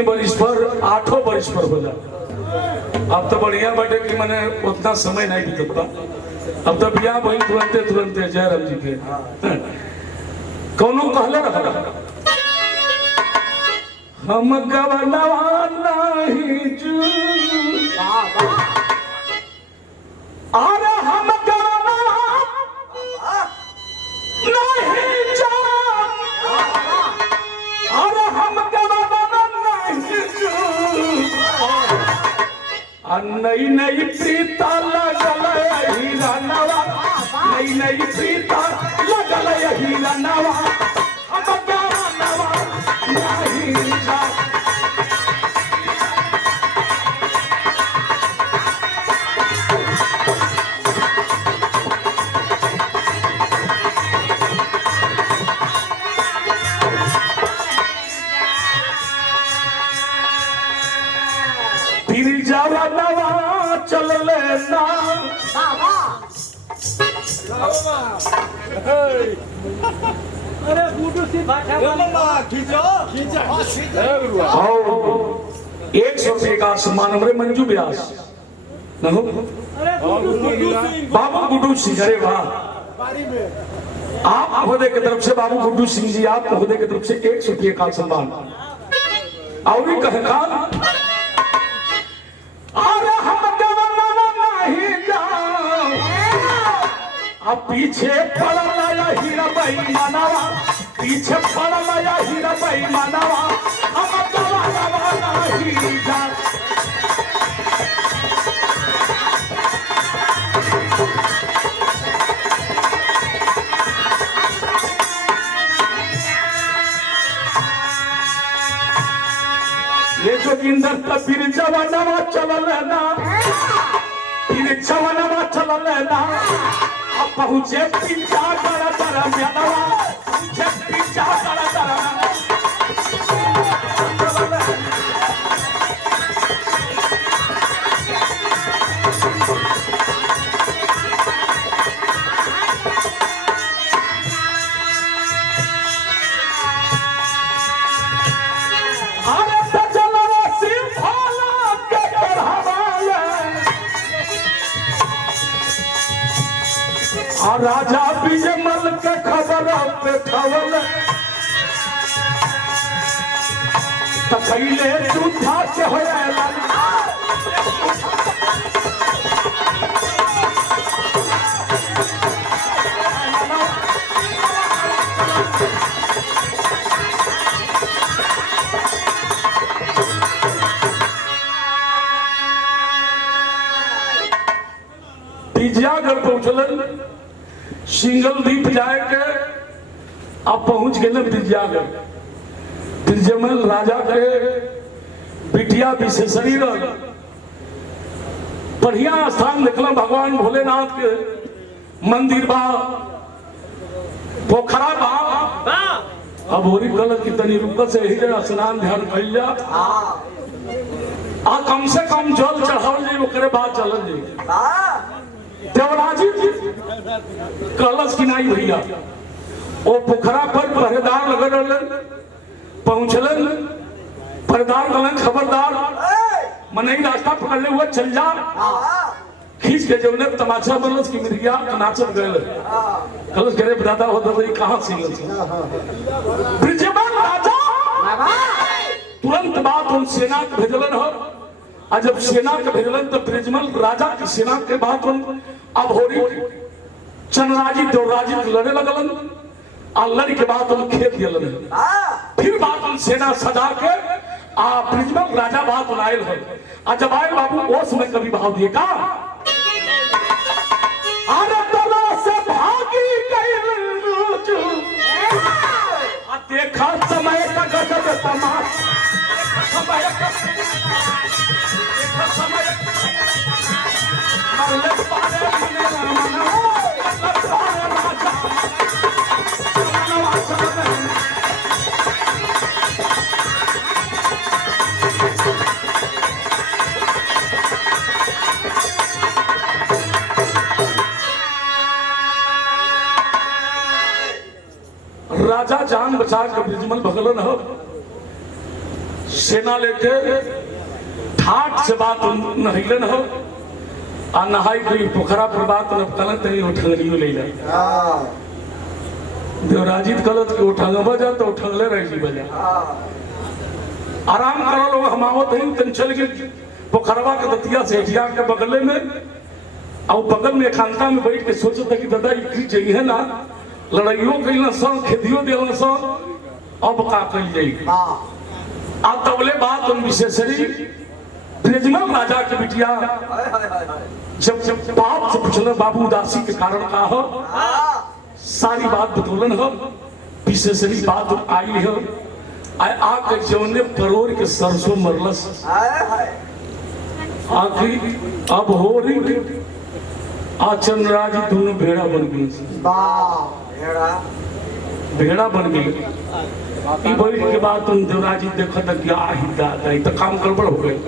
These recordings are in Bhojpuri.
3 वर्ष पर 8 वर्ष पर हो जा। अब तो बढ़िया बैठे कि मैंने उतना समय नहीं बीतता। अब तो बिया वही तुरंते तुरंते जयराम जी के कौनो कहले रहा हम गवनवा नहीं जू अरे हम गवनवा नहीं जा अरे हम गवनवा नहीं जू नई नई प्रीता लगल हीरा नवा नई नई प्रीता लगल हीरा नवा हम गवनवा नहीं जा नवा चल लेना अरे बूटू सी भाषा खींचो 100 रुपये का सम्मान हमारे मंजू व्यास न हो बाबू गुड्डू सिंह। अरे वाह, आप महोदय की तरफ से बाबू गुड्डू सिंह जी, आप महोदय की तरफ से 100 रुपये का सम्मान। और कहका अरे हम गवनवा नहीं जाओ अब पीछे पड़ला हीरा बेईमानवा पीछे पड़ला हीरा बेईमानवा हम गवनवा नहीं जाओ। ये जो इंदर फिर जवानवा चलल ना फिर जवानवा चलल ना अब पहुंचे पिंचा करा करा मेलवा पहुंचे पिंचा करा करा और राजा बिजमल के खबर पे खवल तकैले जुद्धा के होएला तिजियागढ़ पहुंचलन सिंगल द्वीप जाए के अब पहुंच गए तिजियागढ़। तिरजमल राजा के बिटिया विशेषरी बढ़िया स्थान निकला भगवान भोलेनाथ के मंदिर बा पोखरा बा। अब होरी कल की तनी रुक से ही स्नान ध्यान कर जा आ कम से कम जल चढ़ावल जाए ओकरे बाद चलल जाए। देवराजी कलश की नाई भैया वो पोखरा पर पहरेदार लगे रहलन पहुंचलन पहरेदार कहलन खबरदार मनई रास्ता पकड़ले हुए चल जा खींच के जब ने तमाचा बनलस की मिर्गिया नाचत गए कलश करे दादा होता तो कहां से ब्रिजमन राजा तुरंत बात उन सेना के भेजलन हो। और जब सेना के भेजलन तो ब्रिजमल राजा की सेना के बाद अब होरी चनराजी देवराजी लड़े लगलन और लड़ के बाद उन खेत दिलन फिर बात उन सेना सजा के ब्रिजमल राजा बात आयल है। और जब आयल बाबू वो समय कभी भाव दिए का अरे तला से भागी देखा समय का गजब तमाशा समय राजा जान बचा के ब्रिजमल भगलन हो सेना लेके ठाट से बात नहिलन हो आ नहाई कोई पोखरा पर बात न कलन तनी उठंगलियो ले ले देवराजित कलत के उठंगबा जा तो उठंगले रह जी बजा आराम करो लोग हमावत ही तन चल के पोखरवा के दतिया से हटिया के बगले में और बगल में एकांता में बैठ के सोचता कि दादा इकरी चाहिए ना लड़ाइयों कैला सन खेदियो देला सन अब का कल जाई आ तबले बात उन विशेषरी ब्रजमल राजा के बिटिया जब बाप से पूछना बाबू उदासी के कारण का हो सारी बात बतौलन हो विशेषरी बात आई हो आके जौने परोर के सरसों मरलस आखिरी अब हो रही आचनराज दोनों भेड़ा बन गए भेड़ा बन गए बैठ के बाद तुम देवराजी देखो तो क्या ही दादा तो काम गड़बड़ हो गए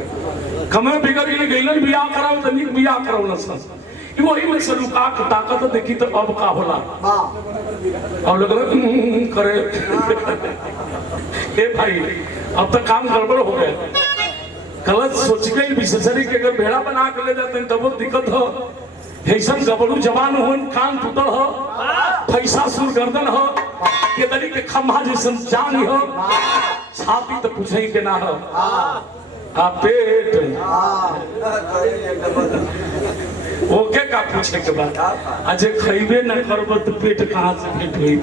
कमे बिगड़ गई बियाह कराओ तो निक बियाह कराओ ना सर वही में से रुका के ताकत देखी तो अब का होला अब लग करे ए भाई अब तक काम गड़बड़ हो गया गलत सोच गई विशेषरी के अगर भेड़ा बना के ले जाते हैं तब दिक्कत हो ऐसन गबड़ू जवान हो कान टूटल हो पैसा सुर गर्दन हो के दरी के खम्भा जैसन जान हो छाती तो पूछे के ना हो आ पेट ओके का पूछे के बाद अजय खैबे न करब तो पेट कहाँ से पेट हुई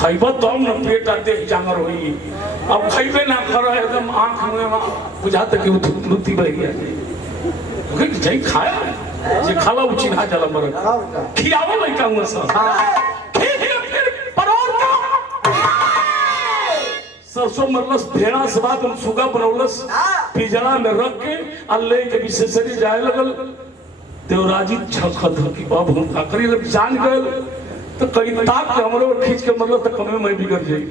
खैब तो न पेट आ देख जांगर हुई अब खैबे ना कर एकदम आंख में बुझा तक लुत्ती बह गया जय खाया जे खाला उ चिन्हा जाला मरत खियावो लइका हुआ सब फिर परोर का सरसों मरलस भेड़ा से बात हम सुगा बनौलस पिजड़ा में रख के अल्ले के विशेषरी जाए लगल देवराजी छखत कि अब हम का करी जब जान गए तो कई ताक के हमरो खींच के मतलब तो कमे में बिगड़ जाई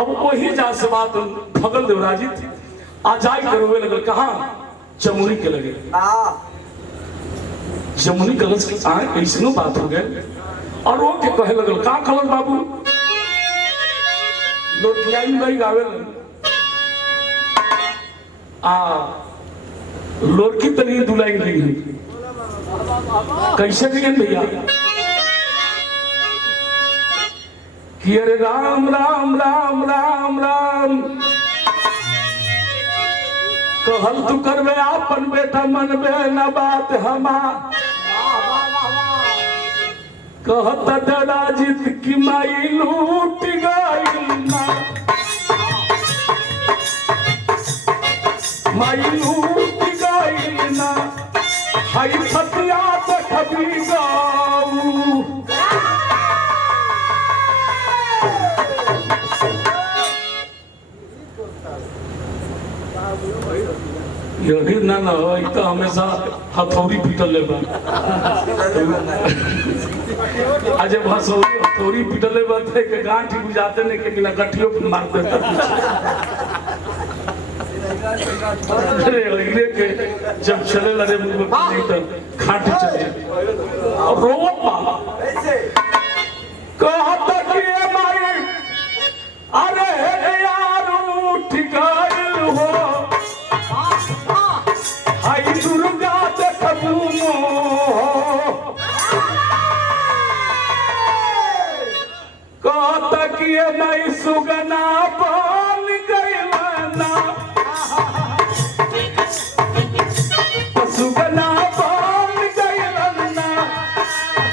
अब वही जा से बात भगल देवराजी आ जाई करवे लगल कहां जमुनी के लगे जमुनी कलश के आए कैसनो बात हो गए और वो के कहे लगल का कलश बाबू लोटियाई भाई गावे आ लोरकी तनी दुलाई नहीं है कैसे गए भैया कि अरे राम राम राम राम राम कहल तू करबे आपन बेटा मनबे न बात हमार कहता दराजित की माई लूट गई ना माई लूट गई ना हाई फतिया देखबी गाऊ यही ना ना तो हमेशा हथौड़ी पीटल ले आज हथौड़ी पीटल ले बात के गांठ बुझाते नहीं के बिना गठियों पे मार देता अरे अगले के जब चले लड़े मुंह में तो खाट चले और रोवत बा कहता कि माई अरे यार उठ गइल हो हाय दुर्गा देखबू कहता कि मैं सुगना बन गइल ना सुगना बन गइल ना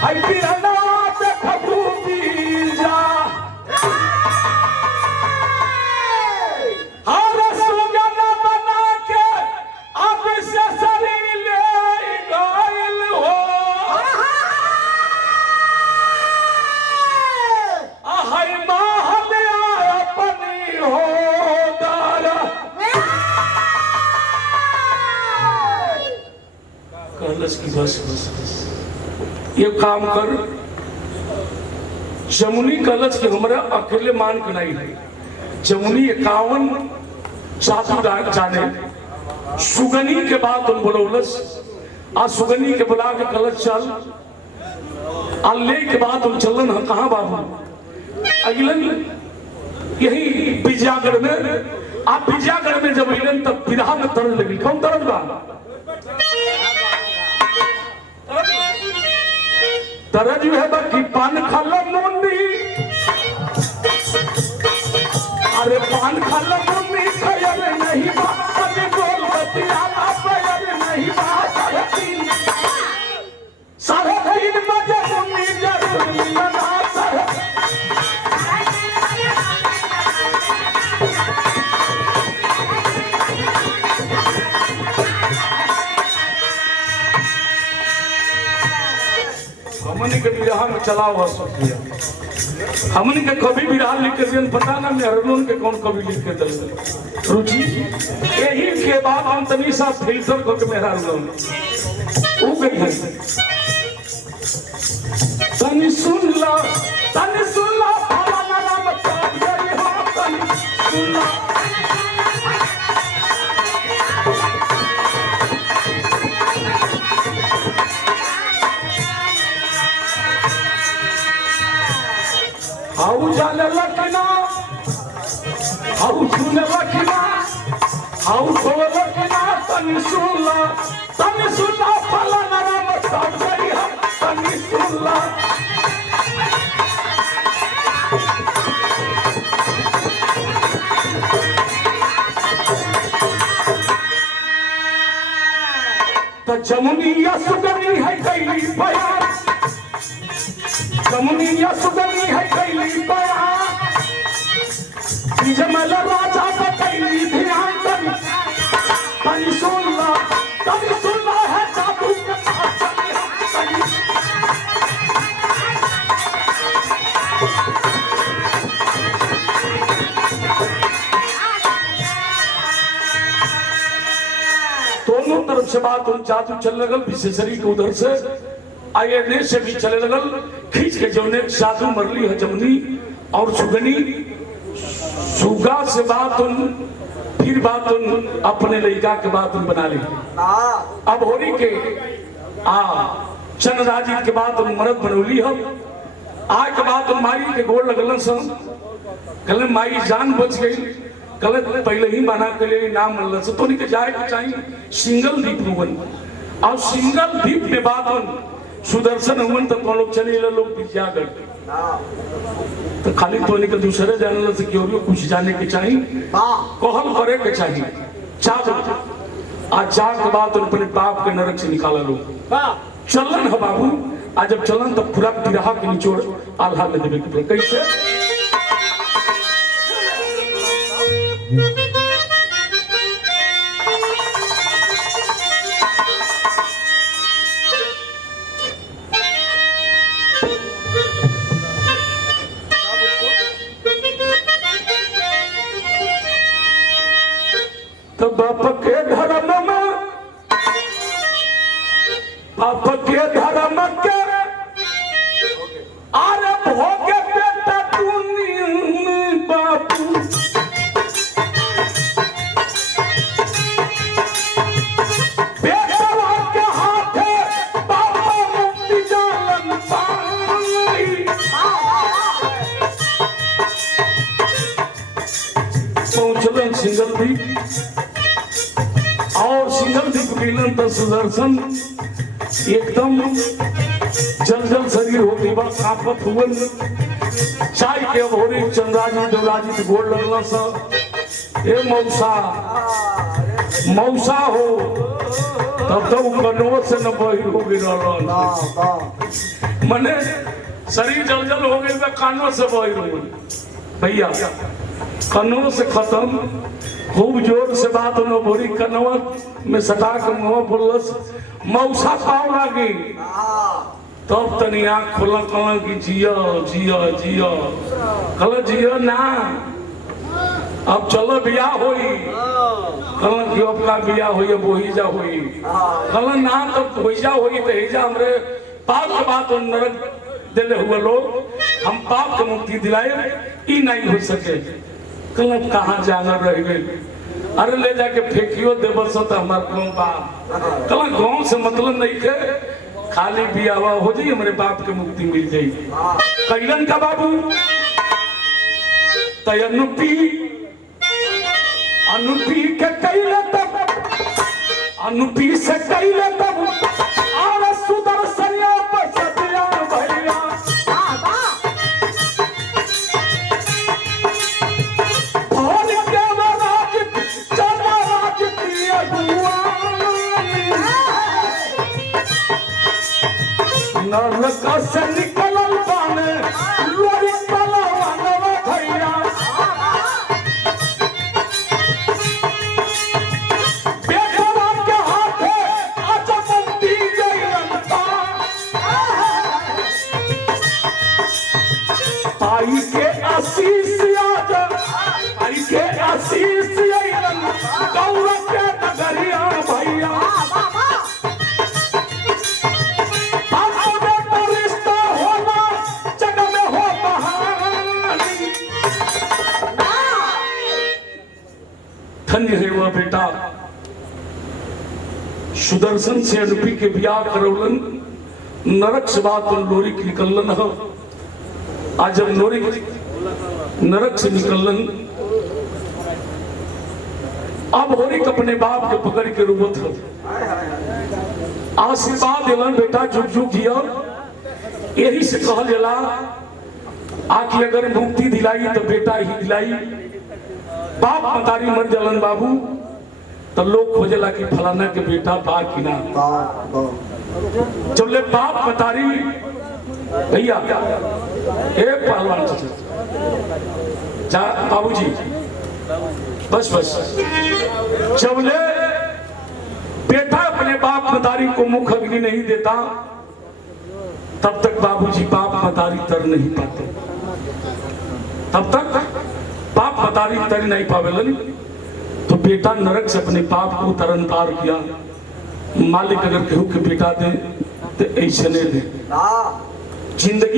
हाय बिरना देखबू बीजा हर सुगना बना के अब से शरीर ले गइल हो हाय महल अपनी हो दारा कहलस की बस ये काम कर जमुनी कलश के हमरा अकेले मान के नहीं है जमुनी 51 जादू जाने सुगनी के बाद तुम बोलौलस आ सुगनी के बुला के कलश चल आ ले के बाद तुम चलन कहाँ बाबू अगलन यही बिजागढ़ में आप विजयागढ़ में जब अलन तब विरहा में तरज लगी। कौन तरज बा? तरज है बा कि पान खाला मुंडी, अरे पान खाला मुंडी खयल नहीं बा, अरे गोल बतिया खयल नहीं बा। 3:30 बजे मुंडी जरूरी लगा हमनी के विरहा में चला हुआ सोचिए। हमनी के कभी विरहा लिख के दिन पता ना मेहरनून के कौन कवि लिख के दल रुचि यही के बाद हम तनी सा फिल्टर को के मेहरनून वो गई है। तनी सुन ला फलाना नाम काट गई हो, तनी सुन ला हाउ जाने लखना, हाउ सुने लखना, हाउ खोले लखना। तनी सुन ला फलाना नाम काट गई हो, तनी सुन ला। तो जमुनिया सुगनी है कैली बयान, जमुनिया सुगनी है कैली बयान। जमल राजा कैली ध्यान, तनी सुन ला है जादू के पास तनी। दोनों तरफ से बात जादू चल लगल, विशेषरी के उधर से आगे से भी चले लगल। खींच के जौने जादू मरली है जमुनी और सुगनी, सुगा से बात फिर बात अपने लड़का के बात बना ली। अब होरी के चंद्राजी के बात मरद बनौली हम आज के बात माई के गोड़ लगल सन। कल माई जान बच गई, कल पहले ही माना के लिए नाम मिलल से तो के जाए के चाहिए सिंगल द्वीप हुवन। और सिंगल द्वीप में बात सुदर्शन हुवन तो लोग चले लोग विजयागढ़ तो खाली तो के दूसरे जानल से क्यों कुछ जाने के चाहिए, कहल करे के चाहिए। आज के बाद अपने बाप के नरक से निकाला लोग चलन है बाबू। आज जब चलन तब पूरा विरहा के निचोड़ आल्हा में देवे के कैसे। तो बाप के धर्म में, बाप के धर्म के अरे भोगे बेटा तूनी बापू। बेटवा के हाथे बाबा मुक्ति जालन पाई। पहुंचलन सिंगल द्वीप और सिंगल द्वीप मिलन तो सुदर्शन एकदम जल शरीर हो गई बा कापत हुवन। चाय के भोरी चंद्राजी देवराजी के गोड़ लगल सब ए मौसा हो तब तो कनोर से न बहिर हो गई मने शरीर जल हो गई कानों से बहिर हो गई भैया। कनों से खत्म खूब जोर से बात होना भोरी कनवा में सटा के मुँह बोलस मौसा पाव लागी तब तनी आँख खोल कल की जिया जिया जिया कल जिया ना अब चलो बिया होई कल की अपना बिया होई अब वही जा होई कल ना तब वही जा होई तो ही जा हमरे पाप के बात नरक दिले हुए लोग हम पाप के मुक्ति दिलाए ई नहीं हो सके। कल कहाँ जाना रह गए अरे ले जाके फेंकियो देव सो तो हमारे गाँव बाप कल गाँव से मतलब नहीं के खाली बियावा हो जाए हमारे बाप के मुक्ति मिल जाए। कैलन का बाबू तयनुपी अनुपी के कैले तब अनुपी से कैले तब और सुदर्शनिया पर सतिया भैया भोल के राज चला राज की अगुआ नरक से निकलल बाने लोरी पलवानवा भैया बेटवा के हाथे अजमती जयंता आई के आशीष आज आई के आशीष अयन गौरव के नगरिया भैया धन्य है वह बेटा सुदर्शन से अनुपी के ब्याह करौलन नरक से बात लोरिक निकलन हो आज जब लोरिक नरक से निकलन अब होरिक अपने बाप के पकड़ के रुबत हो आशीर्वाद दिलन बेटा जुग जुग जियो यही से कहल जला आखिर अगर मुक्ति दिलाई तो बेटा ही दिलाई बाप मतारी मर जलन बाबू तो लोग खोजला कि फलाना के बेटा बा कि ना जब ले बाप मतारी भैया एक पहलवान जा बाबूजी बस बस जब ले बेटा अपने बाप मतारी को मुख अग्नि नहीं देता तब तक बाबूजी बाप मतारी तर नहीं पाते तब तक बाप मतारी तर नहीं पावेलन तो बेटा नरक से अपने पाप को तरन तार किया मालिक अगर केहू के बेटा दे तो ऐसे दे जिंदगी